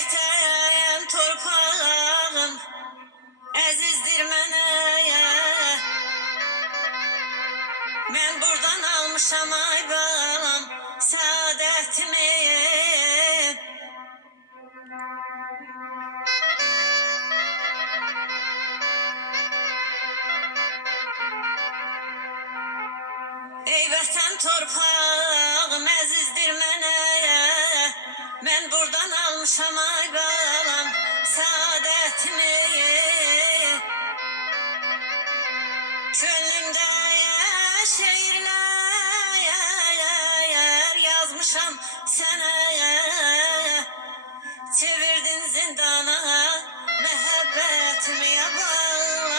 vətən torpağım əzizdir mənə. Mən buradan almışam ay balam səadətimi. Ey vətən torpağım əzizdir mənə. Mən buradan almışam ay balam səadətimi. Könlümdə şeirler yazmışam sənə. Çevirdin zindana məhəbbətimi yabalam.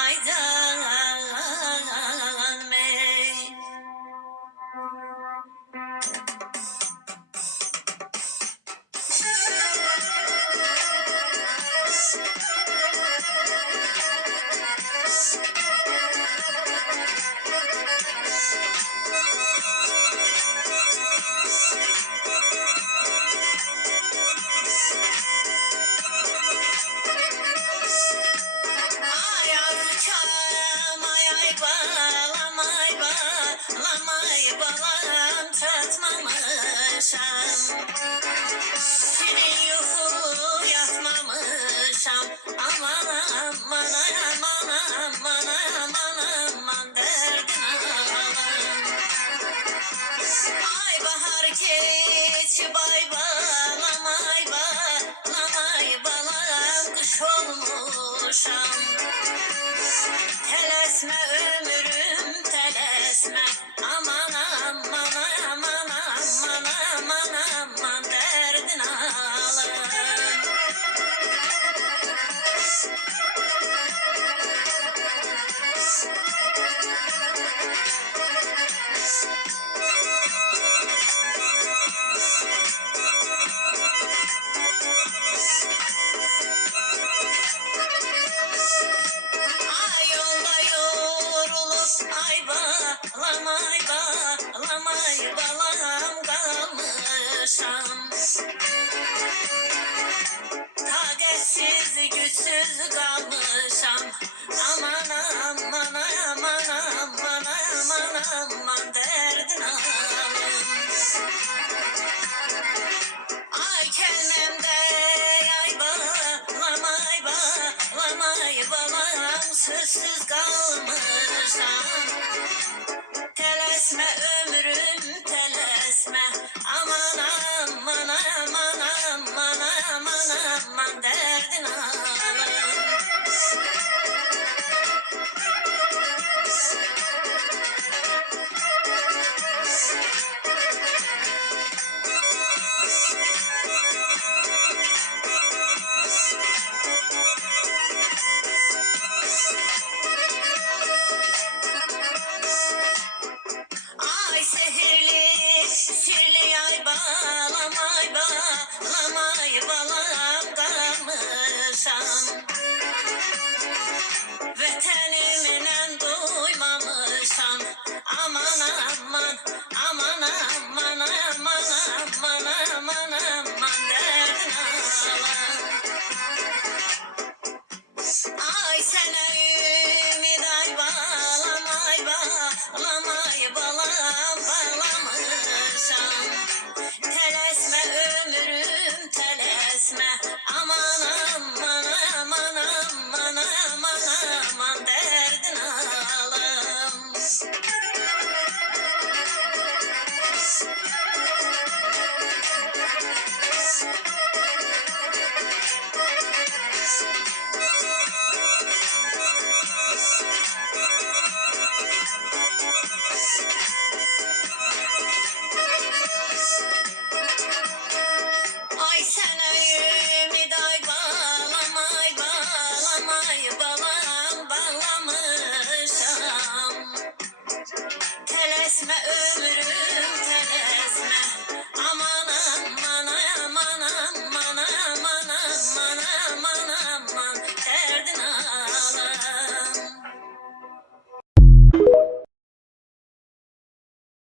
Ay canım ey. Ay balam çatmamışam, şirin yuxu yatmamışam. Aman aman aman aman aman aman derdin aman. Ay bahar keçib ay balam ay balam ay balam kış olmuşam. Tələsmə